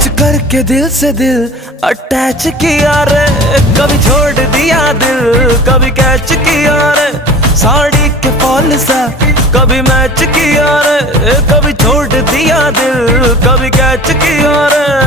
कुछ करके दिल से दिल अटैच किया रे, कभी छोड़ दिया दिल कभी कैच किया रे, साड़ी के फॉल सा कभी मैच किया रे, कभी छोड़ दिया दिल कभी कैच किया रे।